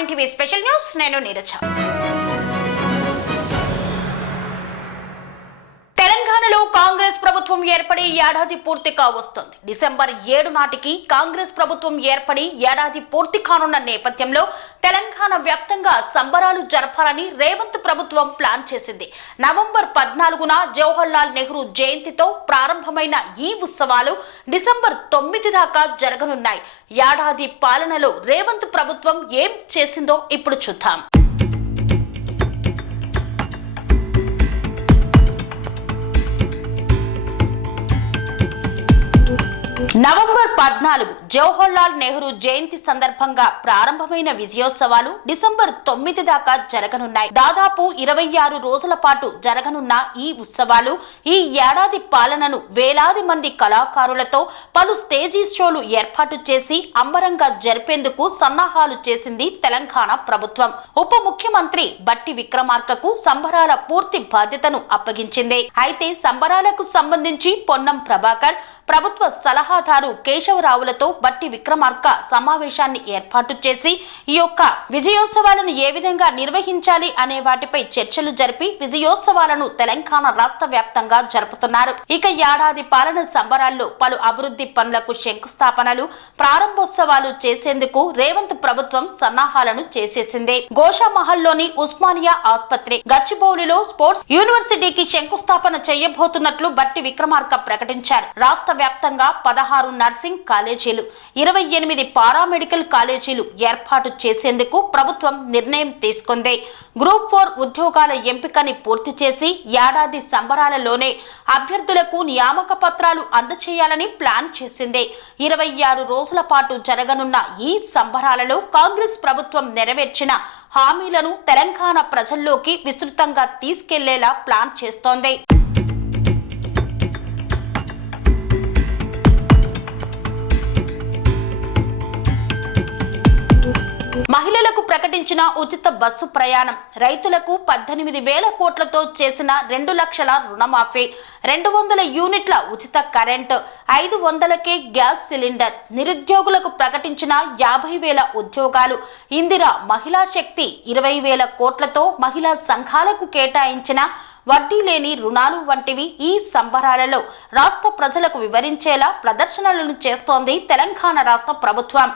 Nine TV special news నేను నీరజ ప్రభుత్వం ఏర్పడి ఏడాది పూర్తి కావస్తుంది డిసెంబర్ ఏడు నాటికి కాంగ్రెస్ ప్రభుత్వం ఏర్పడి ఏడాది పూర్తి కానున్న నేపథ్యంలో తెలంగాణ వ్యాప్తంగా సంబరాలు జరపాలని రేవంత్ ప్రభుత్వం ప్లాన్ చేసింది. నవంబర్ పద్నాలుగున జవహర్లాల్ నెహ్రూ జయంతితో ప్రారంభమైన ఈ ఉత్సవాలు డిసెంబర్ తొమ్మిది దాకా జరగనున్నాయి. ఏడాది పాలనలో రేవంత్ ప్రభుత్వం ఏం చేసిందో ఇప్పుడు చూద్దాం. నవంబర్ పద్నాలుగు. జవహర్లాల్ నెహ్రూ జయంతి సందర్భంగా ప్రారంభమైన విజయోత్సవాలు డిసెంబర్ తొమ్మిది దాకా జరగనున్నాయి. దాదాపు ఇరవై ఆరు రోజుల పాటు జరగనున్న ఈ ఉత్సవాలు ఈ ఏడాది పాలనను వేలాది మంది కళాకారులతో పలు స్టేజీ షోలు ఏర్పాటు చేసి అంబరంగా జరిపేందుకు సన్నాహాలు చేసింది తెలంగాణ ప్రభుత్వం. ఉప ముఖ్యమంత్రి బట్టి విక్రమార్కకు సంబరాల పూర్తి బాధ్యతను అప్పగించింది. అయితే సంబరాలకు సంబంధించి పొన్నం ప్రభాకర్ ప్రభుత్వ సలహాదారు కేశవరావులతో బట్టి విక్రమార్క సమావేశాన్ని ఏర్పాటు చేసి ఈ యొక్క విజయోత్సవాలను ఏ విధంగా నిర్వహించాలి అనే వాటిపై చర్చలు జరిపి విజయోత్సవాలను తెలంగాణ రాష్ట్ర వ్యాప్తంగా జరుపుతున్నారు. ఇక ఏడాది పాలన సంబరాల్లో పలు అభివృద్ధి పనులకు శంకుస్థాపనలు ప్రారంభోత్సవాలు చేసేందుకు రేవంత్ ప్రభుత్వం సన్నాహాలను చేసేసింది. గోషామహల్లోని ఉస్మానియా ఆసుపత్రి గచ్చిబౌలిలో స్పోర్ట్స్ యూనివర్సిటీకి శంకుస్థాపన చేయబోతున్నట్లు బట్టి విక్రమార్క ప్రకటించారు. రాష్ట్ర వ్యాప్తంగా పదహారు నర్సింగ్ కాలేజీలు. ఇరవై ఎనిమిది పారామెడికల్ కాలేజీలు ఏర్పాటు చేసేందుకు ప్రభుత్వం నిర్ణయం తీసుకుంది. గ్రూప్ ఫోర్ ఉద్యోగాల ఎంపికని పూర్తి చేసి ఏడాది సంబరాలలోనే అభ్యర్థులకు నియామక పత్రాలు అందచేయాలని ప్లాన్ చేసింది. ఇరవై ఆరు రోజుల పాటు జరగనున్న ఈ సంబరాలలో కాంగ్రెస్ ప్రభుత్వం నెరవేర్చిన హామీలను తెలంగాణ ప్రజల్లోకి విస్తృతంగా తీసుకెళ్ళేలా ప్లాన్ చేస్తోంది. రైతులకు ప్రకటించిన ఉచిత బస్సు ప్రయాణం. రైతులకు పద్దెనిమిది వేల కోట్లతో చేసిన రెండు లక్షల రుణమాఫీ రెండు వందల యూనిట్ల ఉచిత కరెంటు ఐదు వందలకే గ్యాస్ సిలిండర్. నిరుద్యోగులకు ప్రకటించిన యాభై వేల ఉద్యోగాలు. ఇందిరా మహిళా శక్తి ఇరవై వేల కోట్లతో మహిళా సంఘాలకు కేటాయించిన వడ్డీ లేని రుణాలు వంటివి ఈ సంబరాలలో రాష్ట్ర ప్రజలకు వివరించేలా ప్రదర్శనలను చేస్తోంది తెలంగాణ రాష్ట్ర ప్రభుత్వం.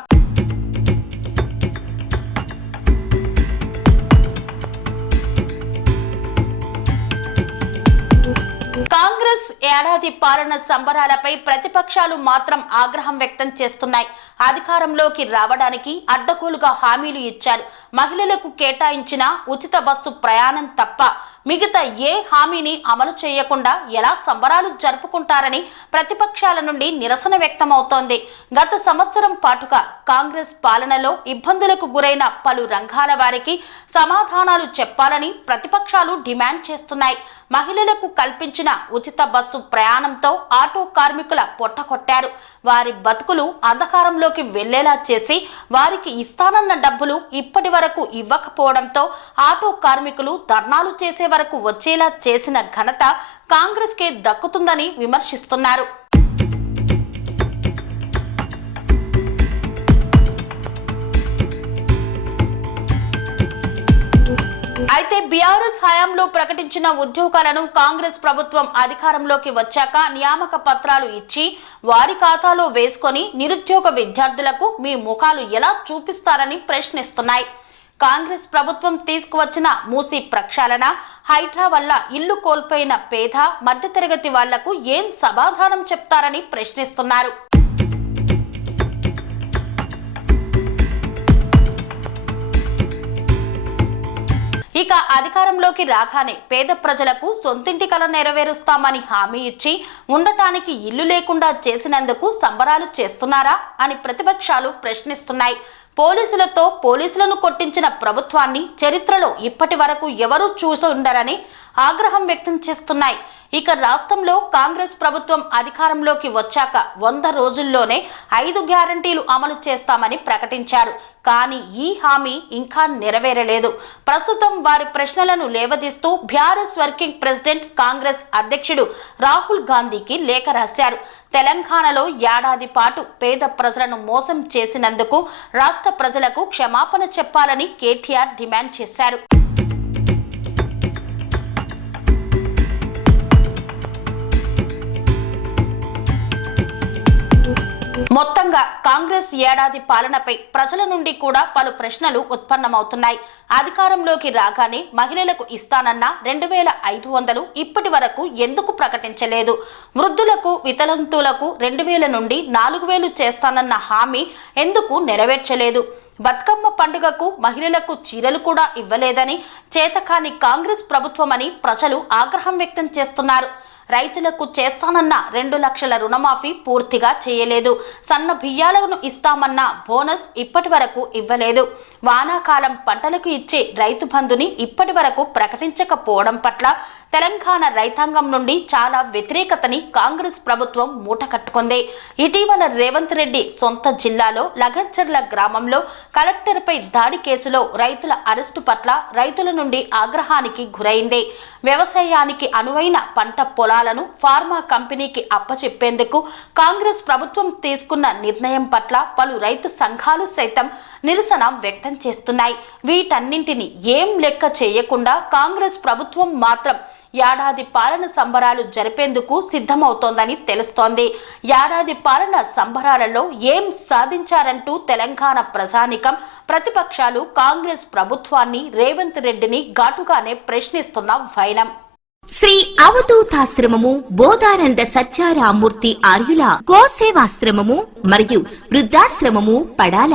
ఏడాది పాలన సంబరాలపై ప్రతిపక్షాలు మాత్రం ఆగ్రహం వ్యక్తం చేస్తున్నాయి. అధికారంలోకి రావడానికి అడ్డగోలుగా హామీలు ఇచ్చారు. మహిళలకు కేటాయించిన ఉచిత బస్సు ప్రయాణం తప్ప మిగతా ఏ హామీని అమలు చేయకుండా ఎలా సంబరాలు జరుపుకుంటారని ప్రతిపక్షాల నుండి నిరసన వ్యక్తమవుతోంది. గత సంవత్సరం పాటుగా కాంగ్రెస్ పాలనలో ఇబ్బందులకు గురైన పలు రంగాల వారికి సమాధానాలు చెప్పాలని ప్రతిపక్షాలు డిమాండ్ చేస్తున్నాయి. మహిళలకు కల్పించిన ఉచిత బస్సు ప్రయాణంతో ఆటో కార్మికుల పొట్టకొట్టారు. వారి బతుకులు అంధకారంలోకి వెళ్ళేలా చేసి వారికి ఇస్తానన్న డబ్బులు ఇప్పటి వరకు ఇవ్వకపోవడంతో ఆటో కార్మికులు ధర్నాలు చేసే వరకు వచ్చేలా చేసిన ఘనత కాంగ్రెస్కే దక్కుతుందని విమర్శిస్తున్నారు. అయితే బీఆర్ఎస్ హయాంలో ప్రకటించిన ఉద్యోగాలను కాంగ్రెస్ ప్రభుత్వం అధికారంలోకి వచ్చాక నియామక పత్రాలు ఇచ్చి వారి ఖాతాలో వేసుకొని నిరుద్యోగ విద్యార్థులకు మీ ముఖాలు ఎలా చూపిస్తారని ప్రశ్నిస్తున్నాయి. కాంగ్రెస్ ప్రభుత్వం తీసుకువచ్చిన మూసి ప్రక్షాళన హైడ్రా వల్ల ఇల్లు కోల్పోయిన పేద మధ్యతరగతి వాళ్ళకు ఏం సమాధానం చెప్తారని ప్రశ్నిస్తున్నారు. ఇక అధికారంలోకి రాగానే పేద ప్రజలకు సొంతింటి కల నెరవేరుస్తామని హామీ ఇచ్చి ఉండటానికి ఇల్లు లేకుండా చేసినందుకు సంబరాలు చేస్తున్నారా అని ప్రతిపక్షాలు ప్రశ్నిస్తున్నాయి. పోలీసులతో పోలీసులను కొట్టించిన ప్రభుత్వాన్ని చరిత్రలో ఇప్పటి వరకు ఎవరూ చూసి ఉండరని ఆగ్రహం వ్యక్తం చేస్తున్నాయి. ఇక రాష్ట్రంలో కాంగ్రెస్ ప్రభుత్వం అధికారంలోకి వచ్చాక వంద రోజుల్లోనే ఐదు గ్యారంటీలు అమలు చేస్తామని ప్రకటించారు. కానీ ఈ హామీ ఇంకా నెరవేరలేదు. ప్రస్తుతం వారి ప్రశ్నలను లేవదీస్తూ బీఆర్ఎస్ వర్కింగ్ ప్రెసిడెంట్ కాంగ్రెస్ అధ్యక్షుడు రాహుల్ గాంధీకి లేఖ రాశారు. తెలంగాణలో ఏడాది పాటు పేద ప్రజలను మోసం చేసినందుకు రాష్ట్ర ప్రజలకు క్షమాపణ చెప్పాలని కేటీఆర్ డిమాండ్ చేశారు. మొత్తంగా కాంగ్రెస్ ఏడాది పాలనపై ప్రజల నుండి కూడా పలు ప్రశ్నలు ఉత్పన్నమవుతున్నాయి. అధికారంలోకి రాగానే మహిళలకు ఇస్తానన్న రెండు వేల ఐదు వందలు ఇప్పటి వరకు ఎందుకు ప్రకటించలేదు? వృద్ధులకు వితలంతులకు రెండు వేల నుండి నాలుగు వేలు చేస్తానన్న హామీ ఎందుకు నెరవేర్చలేదు? బతుకమ్మ పండుగకు మహిళలకు చీరలు కూడా ఇవ్వలేదని చేతకాని కాంగ్రెస్ ప్రభుత్వమని ప్రజలు ఆగ్రహం వ్యక్తం చేస్తున్నారు. రైతులకు చేస్తానన్న రెండు లక్షల రుణమాఫీ పూర్తిగా చేయలేదు. సన్న బియ్యాలను ఇస్తామన్న బోనస్ ఇప్పటి వరకు ఇవ్వలేదు. వానాకాలం పంటలకు ఇచ్చే రైతు బంధుని ఇప్పటి వరకు ప్రకటించకపోవడం పట్ల తెలంగాణ రైతాంగం నుండి చాలా వ్యతిరేకతని కాంగ్రెస్ ప్రభుత్వం మూటకట్టుకుంది ఇటీవల రేవంత్ రెడ్డి సొంత జిల్లాలో లగచ్చర్ల గ్రామంలో కలెక్టర్పై దాడి కేసులో రైతుల అరెస్టు పట్ల రైతుల నుండి ఆగ్రహానికి గురైంది. వ్యవసాయానికి అనువైన పంట పొలాలను ఫార్మా కంపెనీకి అప్పచెప్పేందుకు కాంగ్రెస్ ప్రభుత్వం తీసుకున్న నిర్ణయం పట్ల పలు రైతు సంఘాలు సైతం నిరసన వ్యక్తం చేస్తున్నాయి. వీటన్నింటిని ఏం లెక్క చేయకుండా కాంగ్రెస్ ప్రభుత్వం మాత్రం ఏడాది పాలన సంబరాలు జరిపేందుకు సిద్ధమవుతోందని తెలుస్తోంది. ఏడాది పాలన సంబరాలలో ఏం సాధించారంటూ తెలంగాణ ప్రజానికం ప్రతిపక్షాలు కాంగ్రెస్ ప్రభుత్వాన్ని రేవంత్ రెడ్డిని ఘాటుగానే ప్రశ్నిస్తున్న వైనం. శ్రీ అవధూతాశ్రమము బోధానంద సత్యారామూర్తి ఆర్యుల గోసేవాశ్రమము మరియు వృద్ధాశ్రమము పడాల